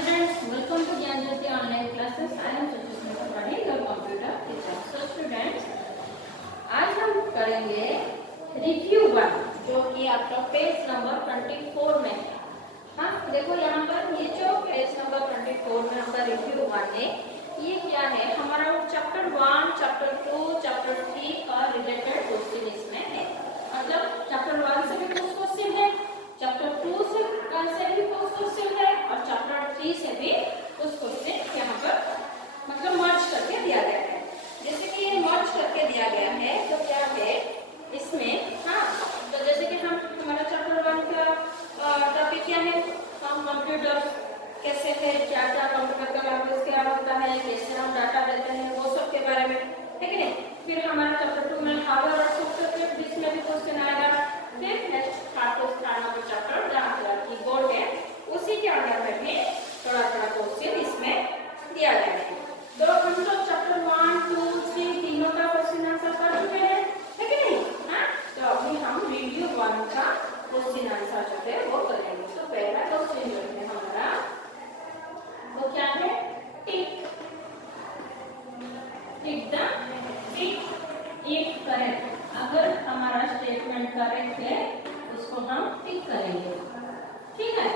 Students, welcome to Gyan Jyoti online classes. I am Sushmita Pradhi, your computer teacher. So students, आज हम करेंगे review one, जो कि आपका पेज नंबर 24 में है। हाँ, देखो यहाँ पर ये जो पेज नंबर 24 में आपका रिव्यू वन है, ये क्या है, हमारा चैप्टर 1, चैप्टर 2, चैप्टर 3 का रिलेटेड क्वेश्चन इसमें है। मतलब चैप्टर 1 से भी कुछ क्वेश्चन है, चैप्टर 2 से भी कुछ क्वेश्चन है और चैप्टर 3 से भी कुछ क्वेश्चन यहाँ पर मतलब मर्ज करके दिया गया है। जैसे कि ये मर्ज करके दिया गया है तो क्या है इसमें, हाँ, तो जैसे कि हम हमारा चैप्टर 1 का टॉपिक क्या है, हम कंप्यूटर कैसे है, क्या क्या कंप्यूटर का लैंग्वेज क्या होता है, कैसे हम डाटा देते हैं, वो सब के बारे में है कि नहीं। फिर हमारा चैप्टर 2 में हार्डवेयर और सॉफ्टवेयर के बीच में भी क्वेश्चन आएगा। फिर नेक्स्ट चैप्टर जहाँ पर कीबोर्ड है उसी के अंदर में भी थोड़ा थोड़ा क्वेश्चन इसमें दिया गया है। तो हम लोग चैप्टर 1, 2, 3 तीनों का क्वेश्चन आंसर कर चुके हैं, है कि नहीं। हाँ, तो अभी हम रिव्यू 1 का क्वेश्चन आंसर जो है वो करेंगे। तो पहला क्वेश्चन जो है हमारा वो क्या है, टिक द इफ करेक्ट। अगर हमारा स्टेटमेंट करेक्ट है उसको हम टिक करेंगे, ठीक है,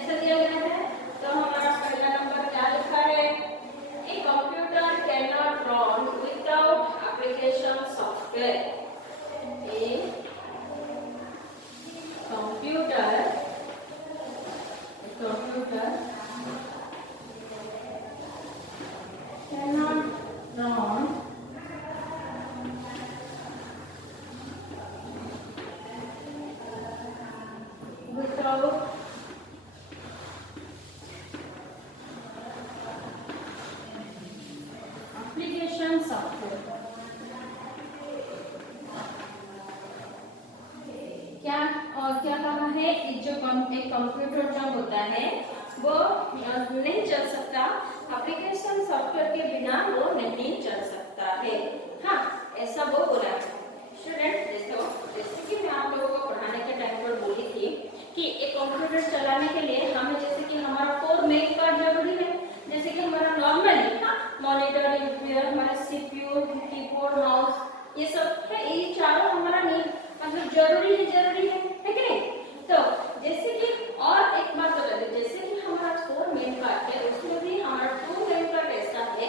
ऐसा दिया गया है। तो हमारा पहला नंबर क्या लिखा है, a computer can not run without application software. A computer can not run without application software। क्या कहा है, जो एक कंप्यूटर जो होता है वो नहीं चल सकता, एप्लीकेशन सॉफ्टवेयर के बिना वो नहीं चल सकता है। हाँ, ऐसा वो बोला है। स्टूडेंट जैसे कि मैं आप लोगों को पढ़ाने के टाइम पर बोली थी कि एक कंप्यूटर चलाने के लिए हमें जैसे कि हमारा 4 मेन कार्ड जरूरी है। जैसे कि हमारा नॉर्मली मॉनिटर, हमारा सीपीयू, कीबोर्ड, माउस, ये सब है, ये चारों हमारा नहीं मतलब जरूरी है कि नहीं। तो जैसे कि और एक बात बता दें, जैसे कि हमारा 4 मेन कार्ड है उसमें भी हमारा 2 मेन कार्ड ऐसा है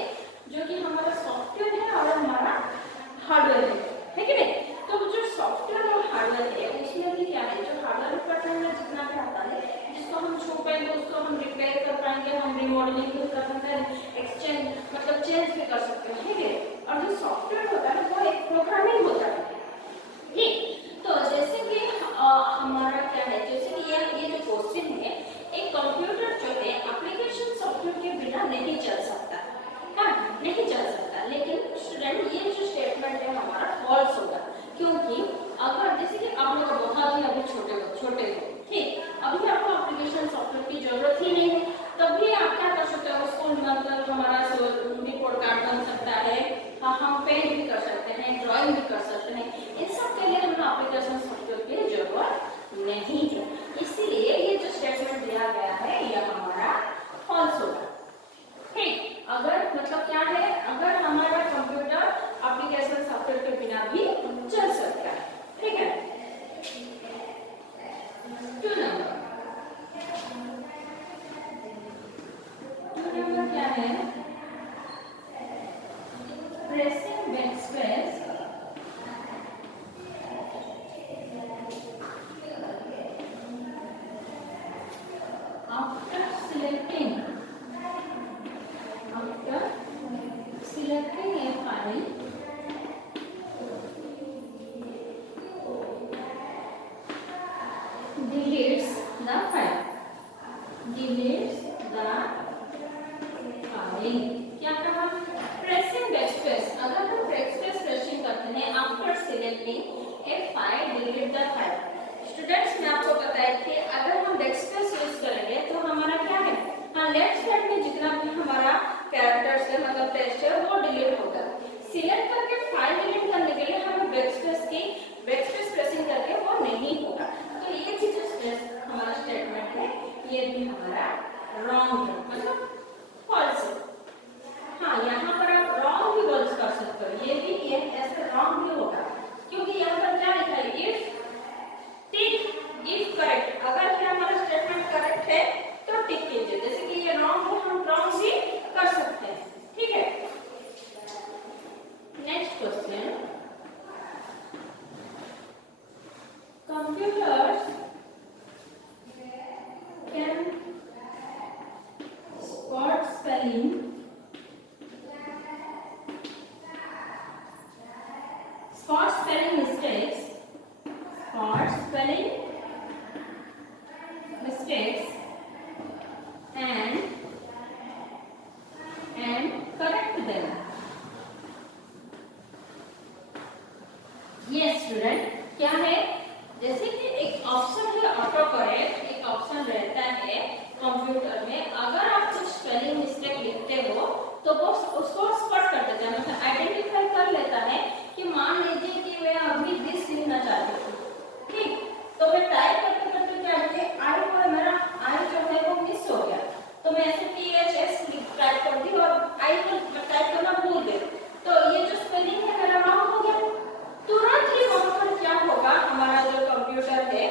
जो कि हमारा सॉफ्टवेयर है और हमारा हार्डवेयर है कि नहीं। तो जो सॉफ्टवेयर और हार्डवेयर है उसमें भी क्या है, जो हार्डवेयर डिपार्टमेंट में जितना भी आता है जिसको हम छू पाएंगे उसको हम रिपेयर कर पाएंगे, हम रिमॉडलिंग भी कर सकते हैं, एक्सचेंज मतलब चेंज भी कर सकते हैं, ठीक है। और जो सॉफ्टवेयर होता है वो एक प्रोग्रामिंग होता है, ठीक। तो जैसे कि हमारा क्या है, जैसे कि ये जो क्वेश्चन है, एक कंप्यूटर जो है एप्लीकेशन सॉफ्टवेयर के बिना नहीं चल सकता, हाँ नहीं चल सकता। लेकिन स्टूडेंट ये जो स्टेटमेंट है हमारा फॉल्स होगा, क्योंकि अगर जैसे कि आप लोग बहुत ही अभी छोटे हो, ठीक, अभी आपको एप्लीकेशन सॉफ्टवेयर की जरूरत ही नहीं है, तभी आप क्या कर सकते हो, स्कूल मतलब हमारा रिपोर्ट कार्ड बन सकता है, हाँ हम पेंट भी कर सकते हैं, ड्राइंग भी कर सकते हैं, इन सब के लिए हमें एप्लीकेशन सॉफ्टवेयर की जरूरत नहीं है। इसीलिए ये जो स्टेटमेंट दिया गया है यह हमारा फॉल्स होगा, ठीक। अगर मतलब क्या है, अगर हमारा कंप्यूटर एप्लीकेशन सॉफ्टवेयर के बिना भी चल सकता है, ठीक है। 2 नंबर क्या है, pressing backspace after selecting a file deletes the file। क्या कहा, प्रेसिंग बैकस्पेस, अगर हम बैकस्पेस प्रेसिंग करते हैं after selecting A file delete the file. Students मैं आपको बताया कि अगर हम बैकस्पेस यूज करेंगे तो हमारा क्या है, हाँ लेफ्ट साइड में जितना भी हमारा कैरेक्टर्स है मतलब टेक्स्ट है वो डिलीट होगा। सिलेक्ट करके फाइल डिलीट करने के लिए हमें बैकस्पेस प्रेसिंग करके वो नहीं होगा। तो ये भी जो हमारा स्टेटमेंट है ये भी हमारा रॉन्ग मतलब फॉल्स। हाँ, यहाँ पर आप रॉन्ग भी बोल कर सकते हो, ये भी ये ऐसे रॉन्ग भी होगा, क्योंकि यहाँ पर क्या लिखा है, इफ टिक इफ करेक्ट, अगर क्या हमारा स्टेटमेंट करेक्ट है तो टिक कीजिए, जैसे कि ये रॉन्ग है हम रॉन्ग भी कर सकते हैं, ठीक है। Next question, computers can spot spelling mistakes, and correct them. Yes student, क्या है, जैसे कि एक ऑप्शन है ऑटो करेक्ट, एक ऑप्शन रहता है कंप्यूटर में, अगर आप कुछ स्पेलिंग मिस्टेक लिखते हो तो वो उसको स्पॉट कर देता है, मतलब आइडेंटिफाई कर लेता है कि मान लीजिए कि मैं अभी दिस लिखना चाहती हूँ, ठीक, तो मैं टाइप करते करते क्या है, आई को मेरा आई जो है वो मिस हो गया, तो मैं ऐसे THS टाइप कर दी और आई को टाइप करना भूल गई, तो ये जो स्पेलिंग है मेरा रॉन्ग हो गया, तुरंत ही वहां पर क्या होगा, हमारा जो कंप्यूटर है,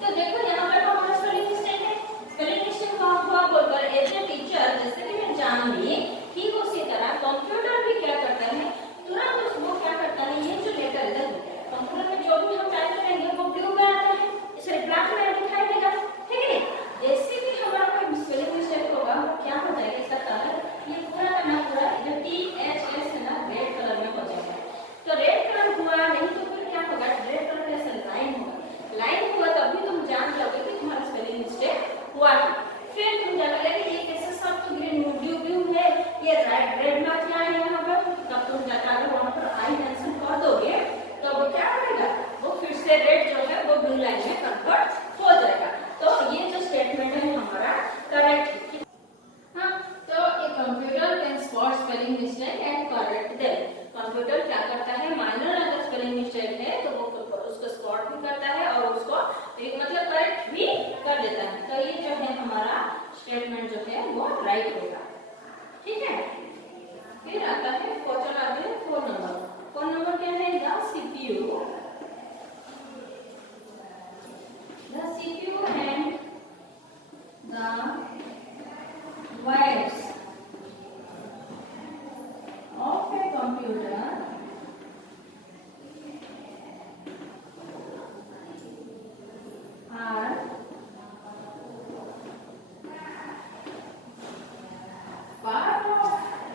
तो देखो यहाँ पर हमारा स्पेलिंग मिस्टेक है, स्पेलिंग मिस्टेक हुआ बोलकर एज ए टीचर जैसे कि मैं जान ली, ठीक उसी तरह कंप्यूटर भी क्या करता है, तुरंत उसको क्या करता है, ये जो लेटर इधर कंप्यूटर में जो भी हम टाइप करेंगे वो ब्लू में आता है, इसे ब्लैक में दिखाई देगा, ठीक है। जैसे भी हमारा कोई स्पेलिंग मिस्टेक होगा क्या हो जाएगा, इसका कलर ये पूरा का ना पूरा इधर THS है ना रेड कलर में हो जाएगा, तो रेड कलर हुआ नहीं तो फिर क्या होगा, रेड कलर कैसे लाइन होगा, लाइन हुआ तभी तुम जान जाओगे कि तुम्हारा स्पेलिंग मिस्टेक हुआ है, फिर तुम जान लोगे ये कैसे सब तो ग्रीन ब्लू है, ये रेड ना क्या है यहाँ पर, तब तुम जाकर वहां पर आई मेंशन कर दोगे तो वो क्या करेगा, वो फिर से रेड जो है वो ब्लू लाइन में कन्वर्ट हो जाएगा, तो ये जो स्टेटमेंट है हमारा करेक्ट है। हाँ, तो एक computer can spot spelling mistake and correct them, computer क्या करता है, माइनर अगर स्पेलिंग मिस्टेक है तो वो उसको स्पॉट भी करता है और उसको मतलब करेक्ट भी कर देता है, तो ये जो है हमारा स्टेटमेंट जो है वो राइट होगा, ठीक है। फिर आता है क्वेश्चन आगे 4 नंबर, 4 नंबर क्या है, the CPU and the wires of a computer are part of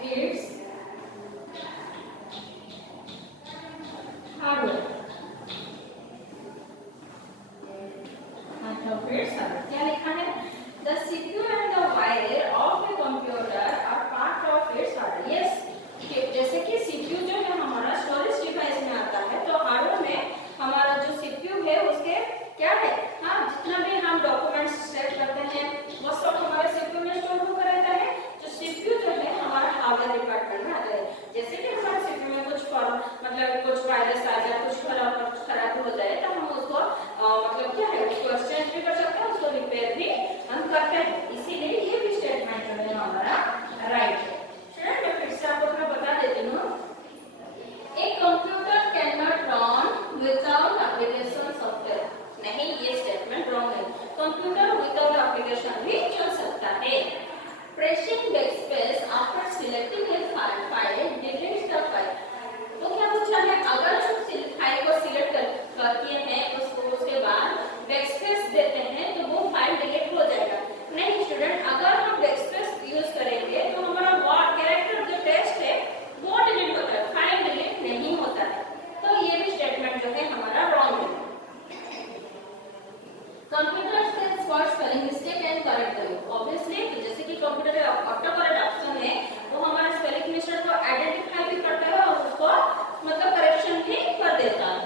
its hardware. क्या लिखा है, the CPU and the wire of a computer are part of its hardware. Yes, जैसे कि CPU जो है हमारा स्टोरेज डिवाइस में आता है, तो हार्डवेयर में हमारा जो CPU है उसके क्या है, हाँ जितना भी हम डॉक्यूमेंट्स सेव करते हैं वो सब हमारे CPU में स्टोर होकर रहता है, जो CPU जो है हमारा हार्डवेयर डिपार्टमेंट में आता है, जैसे कि हमारे CPU में कुछ मतलब कुछ वायरस आ जाए, कुछ खराब हो जाए तो हम उसको मतलब क्या है, उसको एक्सचेंज भी कर सकते हैं, उसको रिपेयर भी हम करते हैं, इसीलिए ये भी स्टेटमेंट जो है हमारा राइट है। चलिए मैं फिर से आपको अपना बता देती हूँ, एक computer can not run without application software, नहीं ये स्टेटमेंट रॉन्ग है, कंप्यूटर विदाउट एप्लीकेशन भी चल सकता है। Pressing backspace after selecting A file deletes the file, तो क्या पूछा है, अगर हम फाइल को सिलेक्ट करते हैं उसके बाद बैकस्पेस देते हैं तो वो फाइल डिलीट हो जाएगा, नहीं स्टूडेंट, अगर हम बैकस्पेस यूज करेंगे तो हमारा वर्ड कैरेक्टर जो टेक्स्ट है वो डिलीट होता है, फाइल डिलीट नहीं होता है, तो ये भी स्टेटमेंट जो है हमारा रॉन्ग है। Computer can spot spelling mistake and correct them, obviously जैसे कि कंप्यूटर में ऑटो करेक्ट ऑप्शन है वो हमारा स्पेलिंग मिस्टेक को आइडेंटिफाई भी करता है और उसको मतलब करेक्शन भी कर देता है।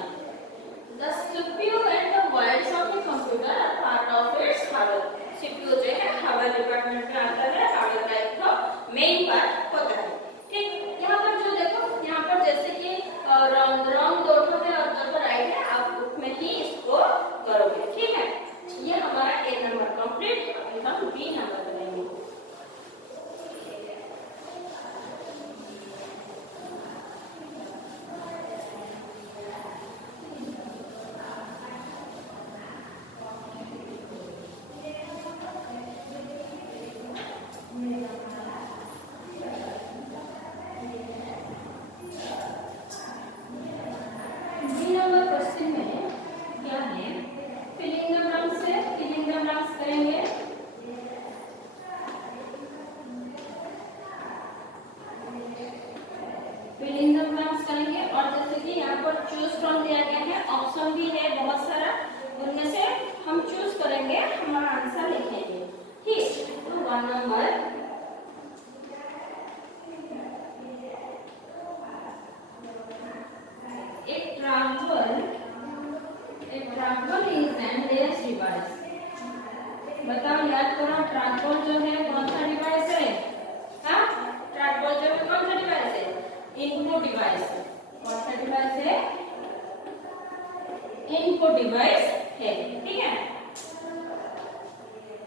The CPU and the wires of a computer are part of its hardware. CPU जो है हार्डवेयर डिपार्टमेंट में आता है, हार्डवेयर का एक तो मेन पार्ट होता है, ठीक। यहाँ पर जो देखो, यहाँ पर जैसे कि रॉन्ग दो है और दो राइट है, आप उसमें ही इसको करोगे, ठीक है। ये हमारा 1 नंबर कंप्लीट, हम number a trackball is an AS device। बताओ, याद करो, ट्रैकबॉल जो है कौन सा डिवाइस है? हाँ, ट्रैकबॉल जो है कौन सा डिवाइस है? इनपुट डिवाइस है। कौन सा डिवाइस है? इनपुट डिवाइस है। ठीक है।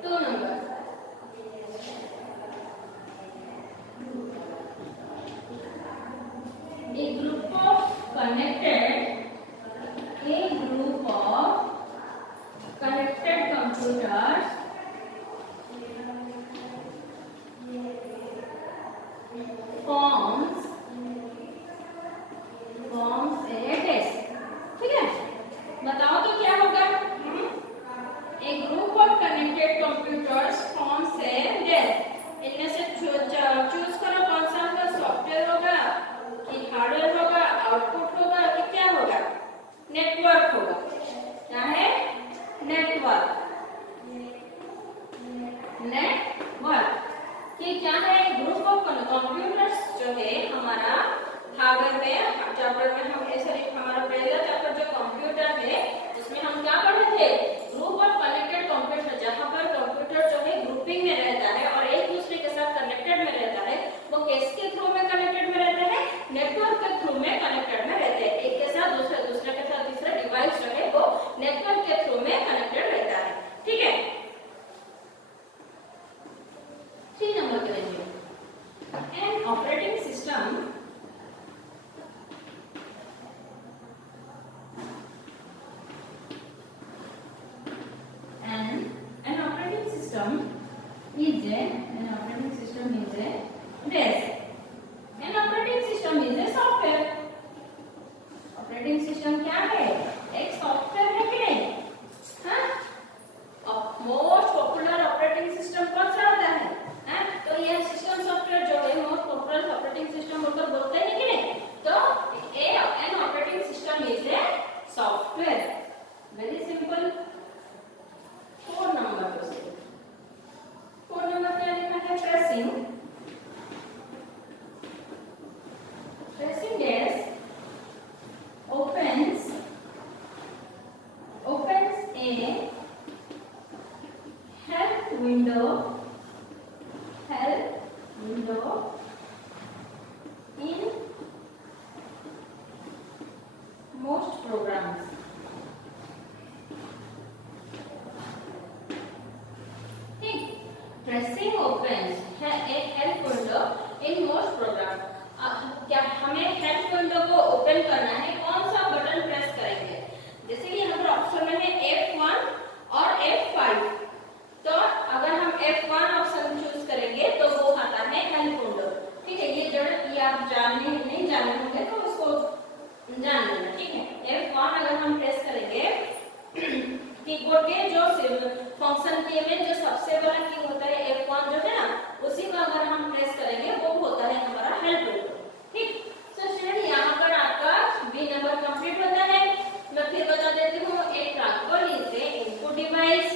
2 number, a group of connected computers forms a desk। ठीक है, बताओ तो क्या होगा? एक group of connected computers forms a desk. इनमें से चूज करो कौन सा होगा, सॉफ्टवेयर होगा कि हार्डवेयर होगा, आउटपुट होगा कि क्या होगा? नेटवर्क होगा। क्या है? नेटवर्क। नेटवर्क कि क्या है? ग्रुप ऑफ कंप्यूटर्स जो है हमारा हार्डवेयर में चैप्टर में हम हमारा पहला चैप्टर जो कंप्यूटर है उसमें हम क्या पढ़े थे? ग्रुप ऑफ कनेक्टेड कंप्यूटर, जहां पर कंप्यूटर जो है ग्रुपिंग में रहता है और एक दूसरे के साथ कनेक्टेड में रहता है। वो किसके थ्रू में कनेक्टेड में रहते हैं? नेटवर्क के थ्रू में कनेक्टेड में रहते हैं। एक के साथ दूसरे के साथ तीसरा डिवाइस जो है वो नेटवर्क के थ्रू में कनेक्टेड रहता है। ठीक है। 3 नंबर करेंगे, an operating system is a desk। an operating system is a software। Operating system क्या है? एक सॉफ्टवेयर है कि नहीं? हाँ, मोस्ट पॉपुलर ऑपरेटिंग सिस्टम कौन सा होता है? हाँ, तो यह सिस्टम सॉफ्टवेयर जो है मोस्ट पॉपुलर ऑपरेटिंग सिस्टम होकर बोलते हैं कि नहीं? तो an operating system is a software. Very simple. 4 number question, 4 number क्या लिखा है? pressing desk opens a help window in most programs। pressing opens है एक help window in most program. क्या हमें हेल्प विंडो को ओपन करना है? कौन सा बटन प्रेस करेंगे? जैसे कि यहाँ पर ऑप्शन में है F1 और F5। तो अगर हम F1 ऑप्शन चूज करेंगे तो वो आता है हेल्प विंडो। ठीक है, ये जो ये आप नहीं जाने होंगे तो उसको जान लेना। ठीक है, F1 अगर हम प्रेस करेंगे, कीबोर्ड के जो फंक्शन की में जो सबसे बड़ा की होता है F1 जो है ना, उसी को अगर हम प्रेस करेंगे वो होता है हमारा हेल्प विंडो। ठीक, सो स्टूडेंट यहाँ पर आपका बी नंबर कंप्लीट होता है। मैं फिर बता देती हूँ, एक trackball is a input device,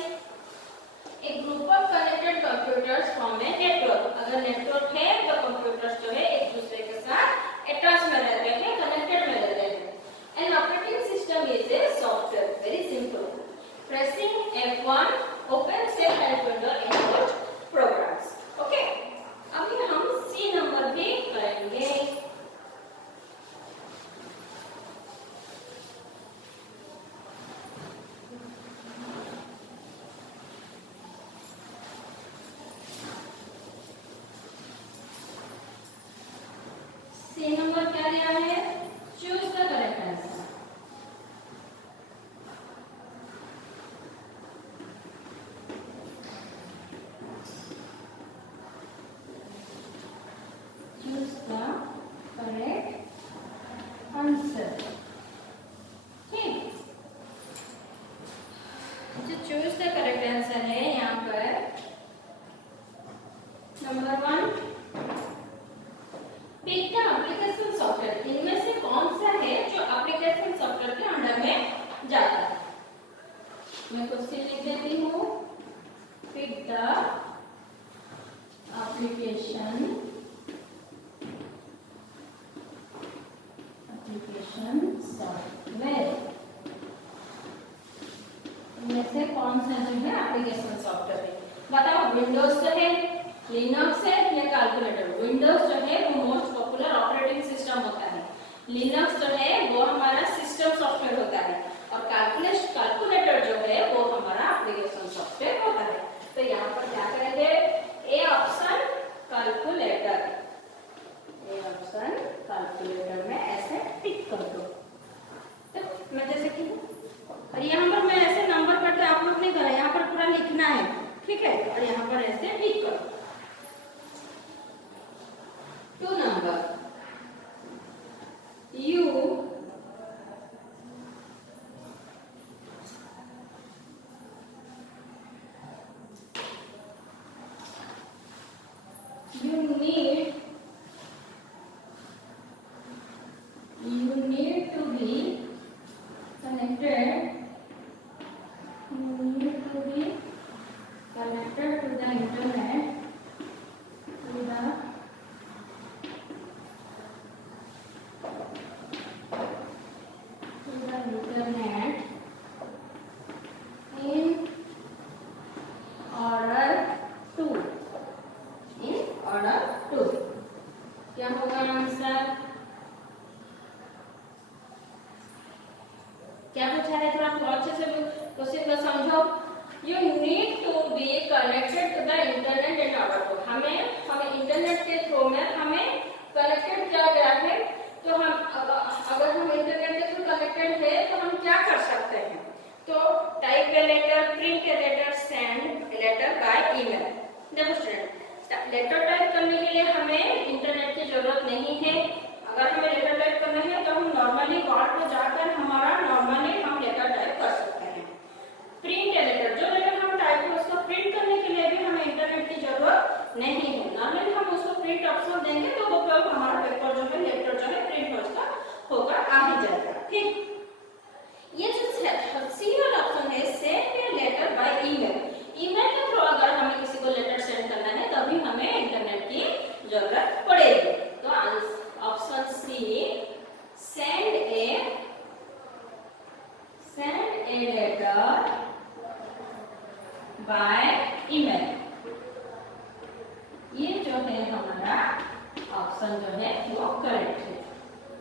A group of connected computers from a network. अगर नेटवर्क है तो कंप्यूटर्स जो है एक दूसरे के साथ अटैच में रहते हैं, कनेक्टेड में रहते हैं। An operating system is a software. Very simple. pressing F1 opens a help window in most programs। Okay, अभी हम सी नंबर भी करेंगे। सी नंबर क्या दिया है? Choose the correct answer. Choose the correct answer है यहाँ पर number 1, pick the application software. इनमें से कौन सा है जो एप्लीकेशन सॉफ्टवेयर के अंडर में जाता है? मैं क्वेश्चन लिख देती हूँ, पिक द एप्लीकेशन सॉफ्टवेयर इनमें से कौन सा जो है एप्लीकेशन सॉफ्टवेयर है? बताओ, विंडोज जो है, लिनक्स है या कैलकुलेटर? विंडोज जो है वो मोस्ट पॉपुलर ऑपरेटिंग सिस्टम होता है, लिनक्स जो है वो हमारा सिस्टम सॉफ्टवेयर होता है, और कैलकुलेटर जो है वो हमारा एप्लीकेशन सॉफ्टवेयर होता है। तो यहाँ पर क्या करेंगे? A option calculator, A option calculator में ऐसे टिक कर दो। तो मैं जैसे कि और यहाँ पर मैं ऐसे नंबर करते आप लोग नहीं करें, यहाँ पर पूरा लिखना है, ठीक है? और यहाँ पर ऐसे टिक करो। 2 number you need to be connected to the internet, to the internet in order to क्या होगा आंसर? क्या पूछा है? थोड़ा अच्छे से क्वेश्चन को समझो। You need to be connected to the internet in order to, हमें इंटरनेट के थ्रू में हमें कनेक्टेड किया गया है। तो हम अगर हम इंटरनेट के थ्रू कनेक्टेड है तो हम क्या कर सकते हैं? तो type a letter, print a letter, send letter by email. देखो स्टूडेंट, लेटर टाइप करने के लिए हमें इंटरनेट की जरूरत नहीं है। अगर हमें लेटर टाइप करना है तो हम नॉर्मली वर्ड पे जाकर हमारा नॉर्मली हम लेटर टाइप कर सकते हैं। प्रिंट ए लेटर, जो लेटर हम टाइप है उसको प्रिंट करने के लिए भी हमें इंटरनेट की जरूरत नहीं है। नॉर्मली हम उसको प्रिंट ऑप्शन देंगे तो वो हमारा पेपर जो है, लेटर जो है प्रिंट होगा आ ही जाएगा, ठीक? ये जो सी वाला ऑप्शन है, send a letter by email, email के थ्रू अगर हमें किसी को लेटर सेंड करना है तभी हमें इंटरनेट की जरूरत पड़ेगी। तो option C, send a letter by email, ये जो है हमारा ऑप्शन जो है वो करेक्ट है,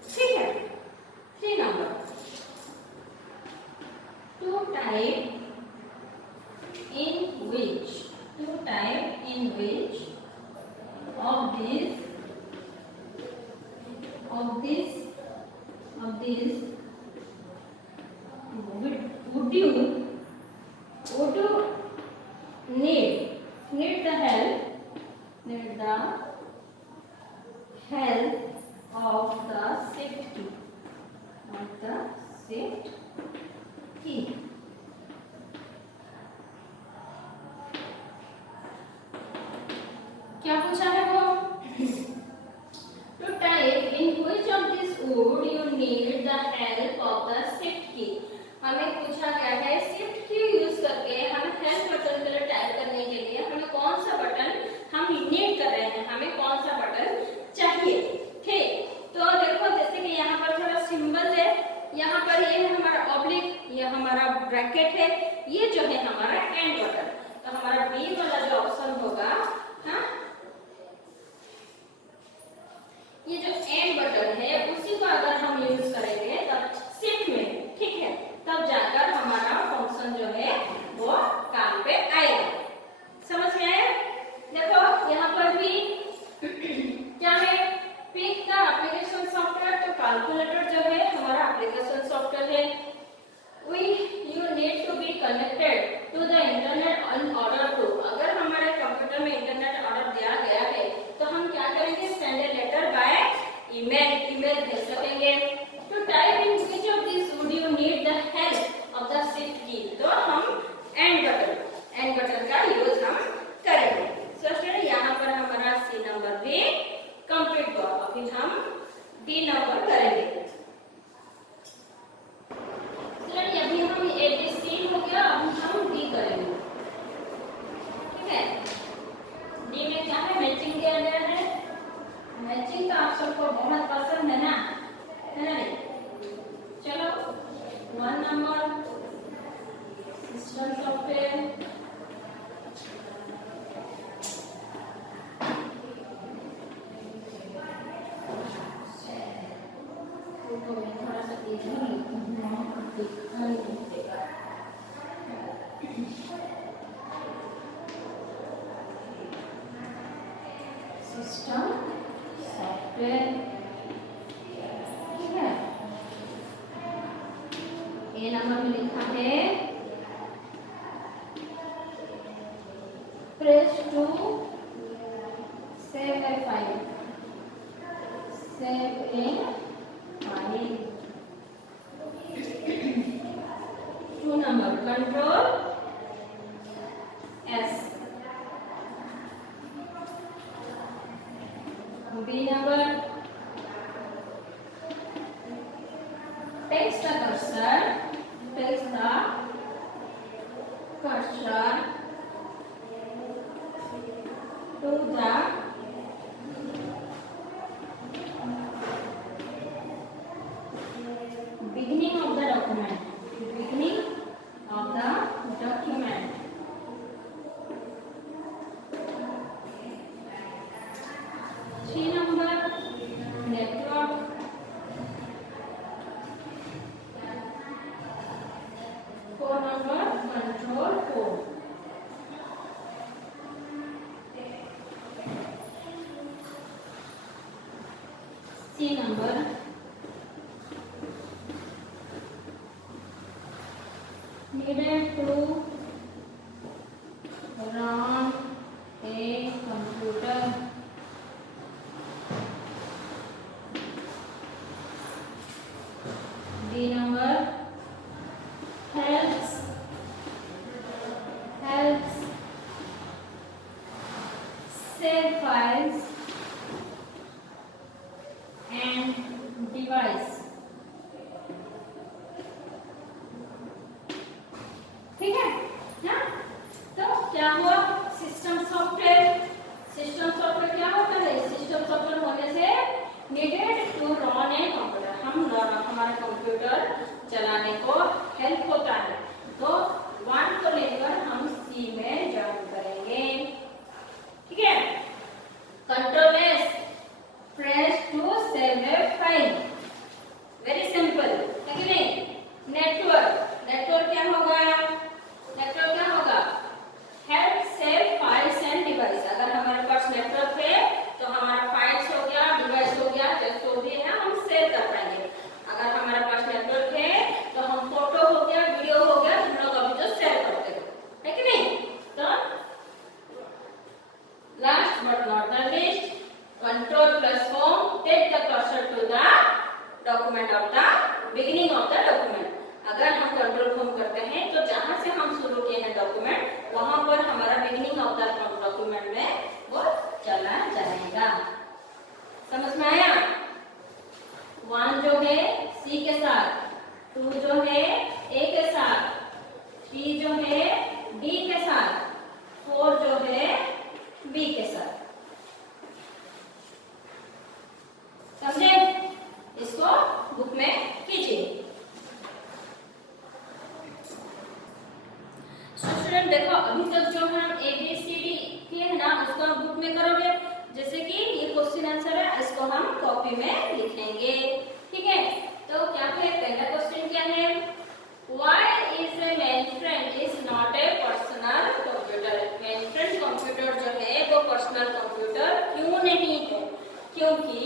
ठीक है? 3 number two type in which of these would you need the help of the shift key, क्या पूछा है वो? To type in which of this would you need the help of the shift की। हमें पूछा गया है शिफ्ट की यूज करके हम हेल्प बटन के लिए टाइप करने के लिए हमें कौन सा बटन हम नीड कर रहे हैं, हमें कौन सा बटन चाहिए, ठीक? तो देखो, जैसे कि यहाँ पर थोड़ा सिंबल है, यहाँ पर ये है हमारा ऑब्लिक, ये हमारा ब्रैकेट है, ये जो है हमारा एंड बटन। तो हमारा बी वाला जो ऑप्शन होगा, हाँ, ये जो एंड बटन है उसी को अगर हम यूज करेंगे तब शिफ्ट में, ठीक है, तब जाकर हमारा फंक्शन जो है वो काम पे आएगा। समझ में आया? देखो यहाँ पर भी क्या है? पिक द एप्लीकेशन सॉफ्टवेयर, तो कैलकुलेटर जो है हमारा एप्लीकेशन सॉफ्टवेयर है। You need to be connected to the internet in order to, अगर हमारे कंप्यूटर में इंटरनेट ऑर्डर दिया गया है तो हम क्या करेंगे? Send a letter by email भेज सकेंगे। To type in which of this would you need the help of the shift की, तो हम एंड बटन का यूज हम करेंगे। सो स्टूडेंट, यहाँ पर हमारा सी नंबर भी कंप्लीट हुआ। अभी हम डी नंबर करेंगे। स्टूडेंट, अभी हम ABC हो गया, अब हम डी करेंगे, ठीक है? डी में क्या है? मैचिंग सबको बहुत पसंद है ना नहीं? चलो 1 नंबर सिस्टम सॉफ्टवेयर। थोड़ा सा सिस्टम सॉफ्टवेयर, ठीक है। ए नंबर में लिखा है press to save a file, save a file. 2 number control S. B number takes the cursor to the beginning of the document, beginning of the document। 3 number network, 4 number control code। C number needed to run a computer। D number helps save files and device, ठीक है ना। तो क्या हुआ system software क्या होता है? System software होने से needed to run a computer, हमारा कंप्यूटर चलाने को हेल्प होता है। तो 1 को लेकर हम सी में जॉइन करेंगे, ठीक है। Control S press to save a file, very simple है कि नहीं। नेटवर्क क्या होगा? Help save files and device. अगर हमारे पास नेटवर्क है तो हमारा फाइल्स हो गया, डिवाइस हो गया, जो भी है हम सेव कर पाएंगे। अगर हमारे पास नेटवर्क है तो हम फोटो हो गया, वीडियो हो गया, हम लोग अभी जो सेव करते हैं, है कि नहीं। तो last but not the least, control plus home take the cursor to the document of the beginning of the document. अगर हम कंट्रोल होम करते हैं तो जहां से हम शुरू किए हैं डॉक्यूमेंट वहां पर हमारा बिगिनिंग ऑफ द डॉक्यूमेंट में वो चला जाएगा। समझ में आया? 1 जो है सी के साथ, 2 जो है ए के साथ, 3 जो है डी के साथ, 4 जो है बी के साथ। समझे? इसको बुक में कीजिए। स्टूडेंट देखो अभी तक जो हम ABCD किए हैं ना उसको हम बुक में करोगे। जैसे कि ये क्वेश्चन आंसर है, इसको हम कॉपी में लिखेंगे, ठीक है। तो क्या है पहला क्वेश्चन क्या है? Why is a mainframe is not a personal computer? mainframe computer जो है वो पर्सनल कंप्यूटर क्यों नहीं है? क्योंकि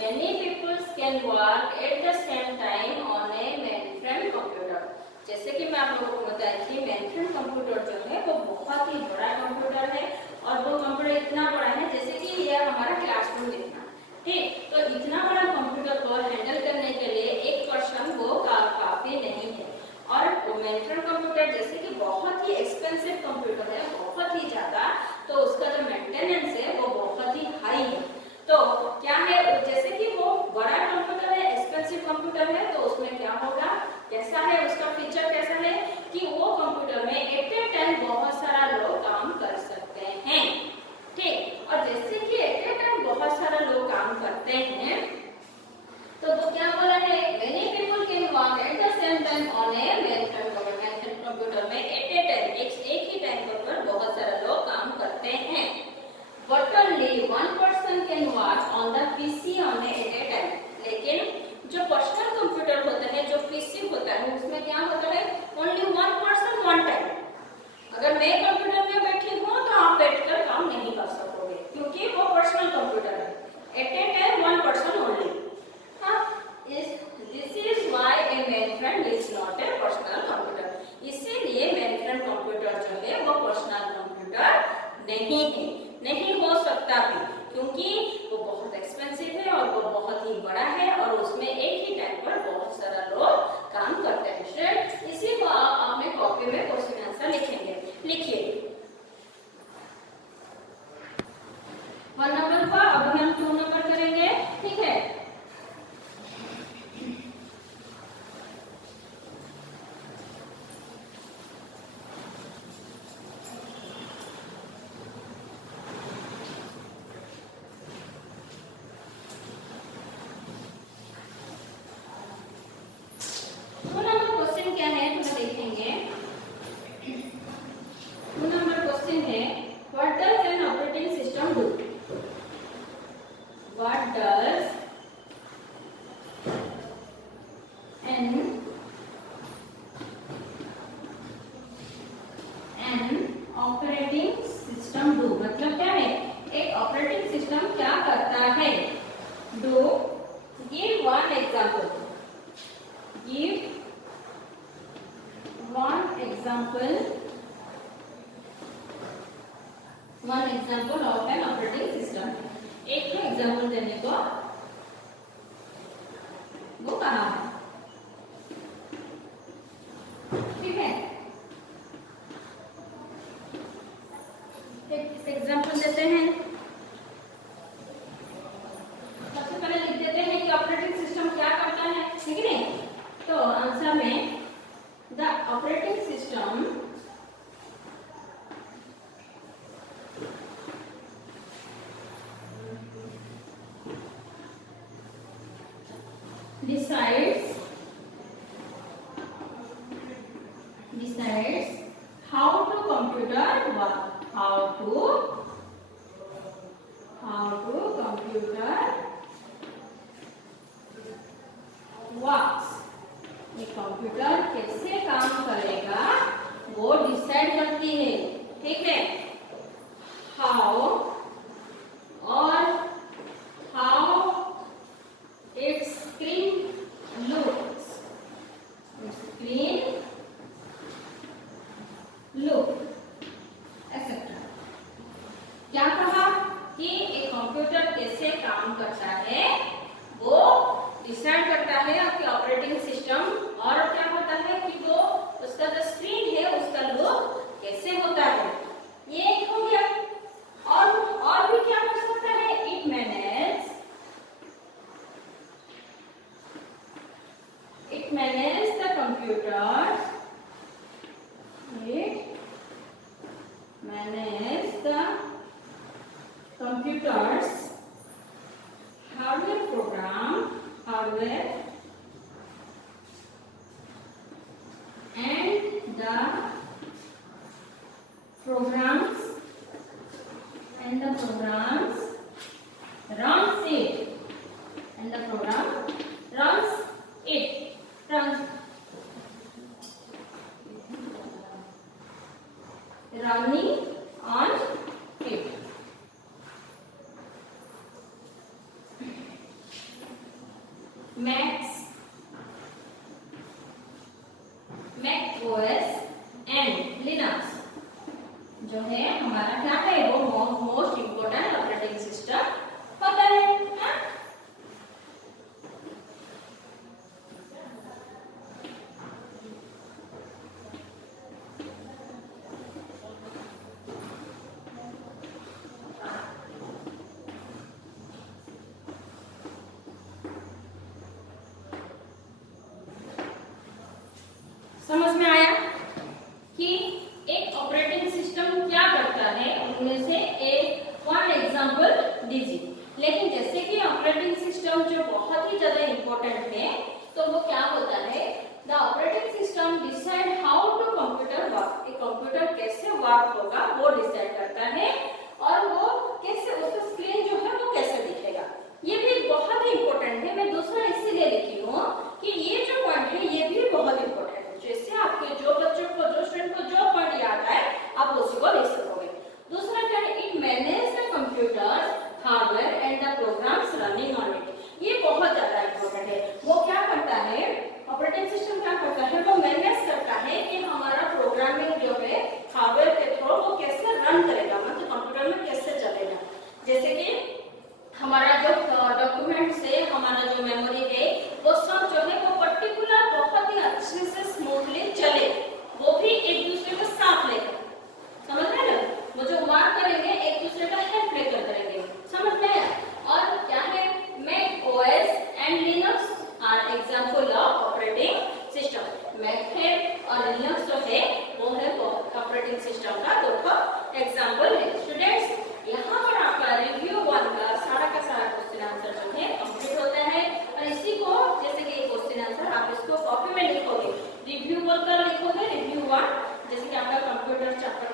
many people can work at the same time on a mainframe computer। जैसे कि मैं आप लोगों को बताया कि मेनफ्रेम कंप्यूटर जो है वो बहुत ही बड़ा कंप्यूटर है और वो कंप्यूटर इतना बड़ा है जैसे कि ये हमारा क्लासरूम जितना, ठीक। तो इतना बड़ा कंप्यूटर को हैंडल करने के लिए एक पर्सन वो काफी नहीं है। और वो मेनफ्रेम कंप्यूटर जैसे कि बहुत ही एक्सपेंसिव कंप्यूटर है, बहुत ही ज्यादा, तो उसका जो मेंटेनेंस है वो बहुत ही हाई है। तो क्या है जैसे कि वो बड़ा कंप्यूटर है, एक्सपेंसिव कंप्यूटर है, तो उसमें क्या होगा, कैसा है उसका फीचर कैसा है कि वो कंप्यूटर में एट ए टाइम बहुत सारा लोग काम कर नहीं है, नहीं हो सकता भी, क्योंकि वो बहुत एक्सपेंसिव है और वो बहुत ही बड़ा है और उसमें एक ही टाइम पर बहुत सारा लोग काम करते हैं। स्टूडेंट, इसी को आप अपने कॉपी में क्वेश्चन आंसर लिखेंगे। लिखिए 1 नंबर का, अभी हम 2 नंबर करेंगे, ठीक है। ऑपरेटिंग सिस्टम डू मतलब क्या है, एक ऑपरेटिंग सिस्टम क्या करता है। Do, give one example, give one example, one example of an operating system. एक तो एग्जांपल देने को वो कहा है, ठीक है। एक एग्जांपल देते हैं, सबसे पहले लिख देते हैं कि ऑपरेटिंग सिस्टम क्या करता है, ठीक है नहीं। तो आंसर में the operating system decides how to computer work, how to computer works, ये कंप्यूटर कैसे काम करेगा वो डिसाइड करती है, ठीक है। हाउ और how it's screen looks, screen look etcetera. क्या कहा कि एक कंप्यूटर कैसे काम करता है वो डिसाइड करता है आपके ऑपरेटिंग सिस्टम, और क्या होता है कि वो उसका जो स्क्रीन है उसका लुक कैसे होता है, ये एक हो गया। और भी क्या कर सकता है, it manage the computer, manage the computers hardware program, hardware and the programs runs it, and the program runs it, running on it. Mac OS and Linux जो है हमारा क्या है, वो मोस्ट इम्पोर्टेंट ऑपरेटिंग सिस्टम होता है, हाँ? समझ में आया कि एक ऑपरेटिंग सिस्टम क्या करता है, उनमें से एक वन एग्जांपल दीजिए। लेकिन जैसे कि ऑपरेटिंग सिस्टम जो बहुत ही ज्यादा इंपॉर्टेंट है, तो वो क्या होता है, the operating system decide how to computer work, एक कंप्यूटर कैसे वर्क होगा वो डिसाइड करता है, और वो कैसे उसका स्क्रीन जो है वो कैसे दिखेगा, ये भी बहुत ही इंपॉर्टेंट है। मैं दूसरा इसीलिए लिखी हूँ कि ये जो पॉइंट है ये भी बहुत इंपॉर्टेंट है, जैसे आपके जो बच्चों को, जो स्टूडेंट को जो पॉइंट याद आए आप उसी को लिख सकोगे। दूसरा क्या है, it manage the computer's hardware and the programs running on it, ये बहुत ज्यादा इंपॉर्टेंट है। वो क्या करता है, ऑपरेटिंग सिस्टम क्या करता है, वो मैनेज करता है कि हमारा प्रोग्रामिंग जो है हार्डवेयर के थ्रू वो कैसे रन करेगा, मतलब कंप्यूटर चैप्टर